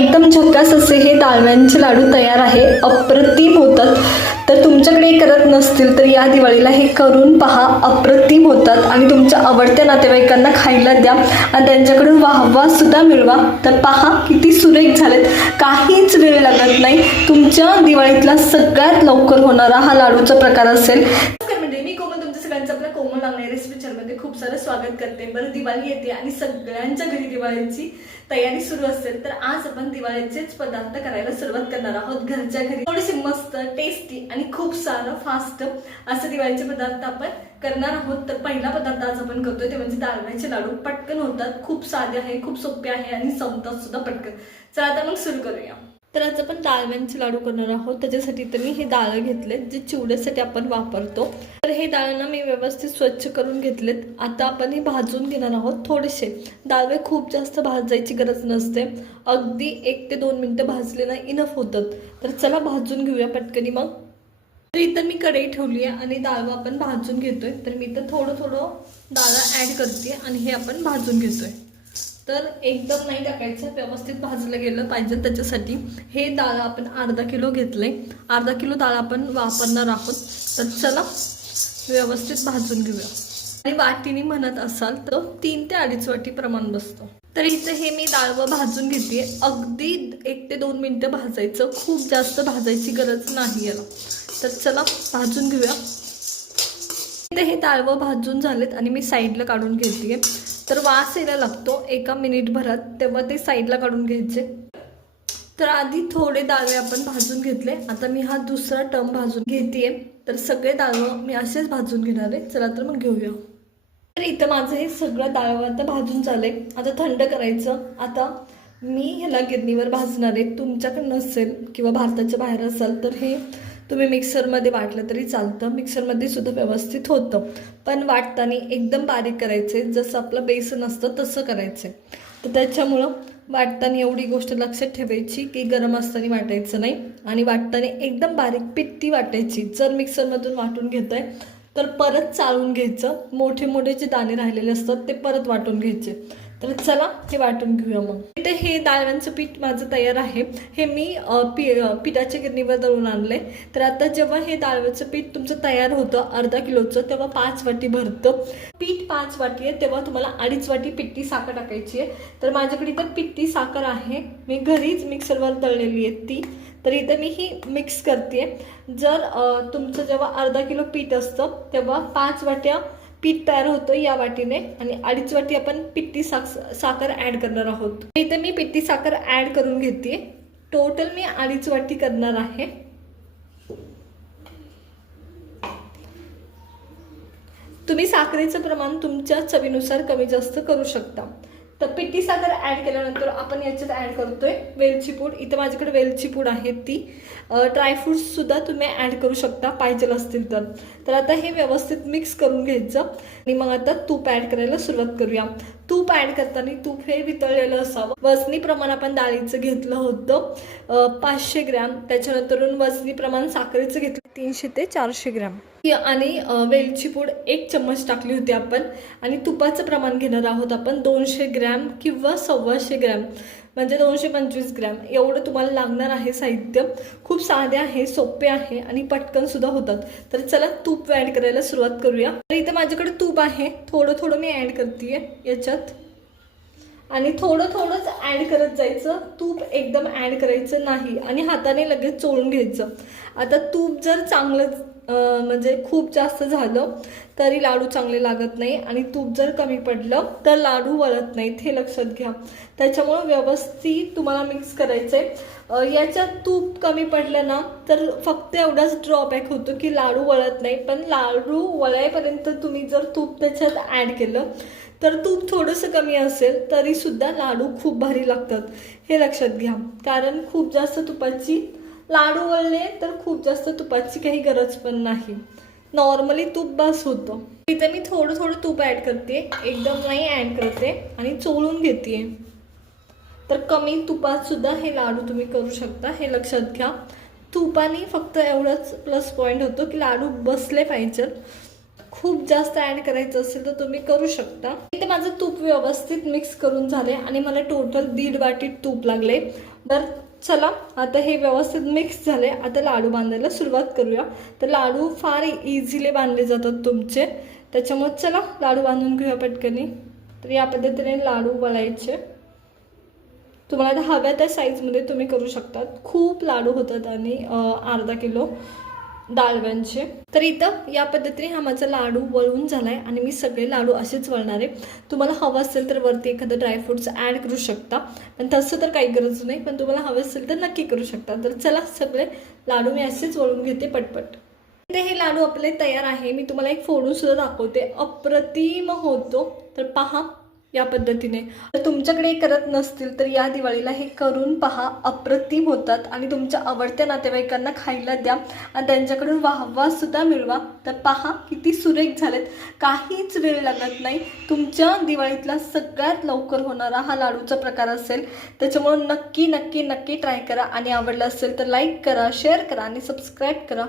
एकदम झक्कास असे हे डाळव्यांचे लाडू तयार आहे अप्रतिम होतात. तर तुमच्याकडे करत नसतील तर या दिवाळीला हे करून पहा अप्रतिम होतात. आणि तुमच्या आवडत्या नातेवाईकांना खायला द्या. आणि त्यांच्याकडून वाहवा सुद्धा मिळवा. तर पहा किती सुरेख झालेत. काहीच वेळ लागत नाही. तुमच्या दिवाळीतला सगळ्यात लवकर होणारा हा लाडूचा प्रकार असेल नमस्कार म्हणजे मी कोमल तुमच्या सगळ्यांचं आपल्या कोमल लागणाऱ्या रेसिपी खूप सारं स्वागत करते. बरं दिवाळी येते आणि सगळ्यांच्या घरी दिवाळीची तयारी सुरू असेल तर आज आपण दिवाळीचेच पदार्थ करायला सुरुवात करणार आहोत घरच्या घरी. थोडेसे मस्त टेस्टी आणि खूप सारं फास्ट असं दिवाळीचे पदार्थ आपण करणार आहोत. तर पहिला पदार्थ आज आपण करतोय ते म्हणजे दारव्याचे लाडू. पटकन होतात खूप साधे आहे खूप सोपे आहे आणि संपतात सुद्धा पटकन. चला आता मग सुरू करूया. तर आज आपण डाळव्यांचे लाडू करणार आहोत. त्याच्यासाठी तर मी हे डाळं घेतलेत जे चिवड्यासाठी आपण वापरतो. तर हे डाळं मी व्यवस्थित स्वच्छ करून घेतलेत. आता आपण हे भाजून घेणार आहोत थोडेसे. डाळवे खूप जास्त भाजायची गरज नसते. अगदी एक ते दोन मिनटं भाजले ना इनफ होतात तर चला भाजून घेऊया पटकनी मग. तर इथं मी कढई ठेवली आहे आणि डाळवं आपण भाजून घेतोय. तर मी इथं थोडं थोडं डाळं ॲड करते आणि हे आपण भाजून घेतोय. तर एकदम नाही टाकायचं व्यवस्थित भाजलं गेलं पाहिजे त्याच्यासाठी. हे डाळ आपण अर्धा किलो घेतले. अर्धा किलो डाळ आपण वापरणार आहोत. तर चला व्यवस्थित भाजून घेऊया. आणि वाटीने म्हणत असाल तर तीन ते अडीच वाटी प्रमाण बसतो. तर इथं हे मी डाळवं भाजून घेते. अगदी एक ते दोन मिनटं भाजायचं. खूप जास्त भाजायची गरज नाही याला. तर चला भाजून घेऊया. इथे हे डाळवं भाजून झालेत आणि मी साईडला काढून घेते. तर वास यायला लागतो. एका मिनिटभरात तेव्हा ते साईडला काढून घ्यायचे. तर आधी थोडे दाळवे आपण भाजून घेतले. आता मी हा दुसरा टर्म भाजून घेते तर सगळे दाळवं मी असेच भाजून घेणार आहे. चला तर मग घेऊया. तर इथं माझं हे सगळं डाळवं आता भाजून झालंय. आता थंड करायचं. आता मी ह्याला गिरणीवर भाजणार आहे. तुमच्याकडे नसेल किंवा भारताच्या बाहेर असाल तर हे तुम्ही मिक्सरमध्ये वाटलं तरी चालतं. मिक्सरमध्ये सुद्धा व्यवस्थित होतं. पण वाटताना एकदम बारीक करायचे. जसं आपलं बेसन असतं तसं करायचं. तर त्याच्यामुळं वाटताना एवढी गोष्ट लक्षात ठेवायची की गरम असताना वाटायचं नाही आणि वाटताना एकदम बारीक पिट्टी वाटायची. जर मिक्सरमधून वाटून घेत आहे तर परत चाळून घ्यायचं. मोठे मोठे जे दाणे राहिलेले असतात ते परत वाटून घ्यायचे. तर चला हे वाटून घेऊया मग. इथे हे डाळव्यांचं पीठ माझं तयार आहे. हे मी पी पिठाच्या गिरणीवर दळून आणले तर आता जेव्हा हे डाळव्याचं पीठ तुमचं तयार होतं अर्धा किलोचं तेव्हा पाच वाटी भरतं. पीठ पाच वाटी आहे तेव्हा तुम्हाला अडीच वाटी पिट्टी साखर टाकायची आहे. तर माझ्याकडे इथं पिट्टी साखर आहे. मी घरीच मिक्सरवर दळलेली आहे ती. तर इथे मी ही मिक्स करते. जर तुमचं जेव्हा अर्धा किलो पीठ असतं तेव्हा पाच वाट्या पीठ तयार होतं या वाटीने आणि अडीच वाटी आपण पिट्टी साक साखर ॲड करणार आहोत. इथे मी पिट्टी साखर ॲड करून घेते. टोटल मी अडीच वाटी करणार आहे. तुम्ही साखरेचं प्रमाण तुमच्या चवीनुसार कमी जास्त करू शकता. तर पिठी साखर ॲड केल्यानंतर आपण याच्यात ॲड करतोय वेलची पूड. इथं माझ्याकडे वेलची पूड आहे ती. ड्रायफ्रूट्ससुद्धा तुम्ही ॲड करू शकता पाहिजे असतील तर. तर आता हे व्यवस्थित मिक्स करून घ्यायचं. आणि मग आता तूप ॲड करायला सुरुवात करूया. तूप ॲड करताना तूप हे वितळलेलं असावं. वजनी प्रमाण आपण डाळीचं घेतलं होतं. पाचशे ग्रॅम. त्याच्यानंतरून वजनी प्रमाण साखरेचं घेतलं. तीनशे ते चारशे ग्रॅम. आणि वेलची पूड एक चम्मच टाकली होती आपण आणि तुपाचं प्रमाण घेणार आहोत आपण दोनशे ग्रॅम किंवा सव्वाशे ग्रॅम म्हणजे दोनशे पंचवीस ग्रॅम. एवढं तुम्हाला लागणार आहे साहित्य. खूप साधे आहे सोपे आहे आणि पटकन सुद्धा होतात. तर चला तूप ॲड करायला सुरुवात करूया. तर इथे माझ्याकडे तूप आहे. थोडं थोडं मी ॲड करते याच्यात. आणि थोडं थोडंच ॲड करत जायचं. तूप एकदम ॲड करायचं नाही आणि हाताने लगेच चोळून घ्यायचं. आता तूप जर चांगलं म्हणजे खूप जास्त झालं तरी लाडू चांगले लागत नाही आणि तूप जर कमी पडलं तर लाडू वळत नाहीत हे लक्षात घ्या. त्याच्यामुळं व्यवस्थित तुम्हाला मिक्स करायचं आहे याच्यात तूप कमी पडलं ना तर फक्त एवढाच ड्रॉबॅक होतो की लाडू वळत नाही. पण लाडू वळायपर्यंत तुम्ही जर तूप त्याच्यात ॲड केलं तर तूप थोडंसं कमी असेल तरीसुद्धा लाडू खूप भारी लागतात. हे लक्षात घ्या. कारण खूप जास्त तुपाची लाडू वळले तर खूप जास्त तुपाची काही गरज पण नाही. नॉर्मली तूप बस होतं. तिथे मी थोडं थोडं तूप ॲड करते. एकदम नाही ॲड करते आणि चोळून घेते. तर कमी तुपात सुद्धा हे लाडू तुम्ही करू शकता. हे लक्षात घ्या. तुपाने फक्त एवढंच प्लस पॉईंट होतो की लाडू बसले पाहिजेत. खूप जास्त ॲड करायचं असेल तर तुम्ही करू शकता. इथे माझं तूप व्यवस्थित मिक्स करून झाले आणि मला टोटल दीड वाटी तूप लागले. तर चला आता हे व्यवस्थित मिक्स झाले. आता लाडू बांधायला सुरुवात करूया. तर लाडू फार इझिली बांधले जातात तुमचे. त्याच्यामुळे चला लाडू बांधून घेऊया पटकनी. तर या पद्धतीने लाडू वळायचे. तुम्हाला आता हव्या त्या साईजमध्ये तुम्ही करू शकतात. खूप लाडू होतात आणि अर्धा किलो. डाळव्यांचे. तर इथं या पद्धतीने हा माझा लाडू वळून झालाय आणि मी सगळे लाडू असेच वळणार आहे. तुम्हाला हवं असेल तर वरती एखादं ड्रायफ्रुट्स ॲड करू शकता. पण तसं तर काही गरज नाही पण तुम्हाला हवं असेल तर नक्की करू शकता. तर चला सगळे लाडू मी असेच वळून घेते पटपट. इथे हे लाडू आपले तयार आहे. मी तुम्हाला एक फोडून सुद्धा दाखवते. अप्रतिम होतो. तर पहा. या पद्धतीने. तर तुमच्याकडे करत नसतील तर या दिवाळीला हे करून पहा अप्रतिम होतात आणि तुमच्या आवडत्या नातेवाईकांना खायला द्या आणि त्यांच्याकडून वाहवासुद्धा मिळवा. तर पहा किती सुरेख झालेत. काहीच वेळ लागत नाही. तुमच्या दिवाळीतला सगळ्यात लवकर होणारा हा लाडूचा प्रकार असेल. त्याच्यामुळं नक्की नक्की नक्की ट्राय करा. आणि आवडलं असेल तर लाईक करा शेअर करा आणि सबस्क्राईब करा.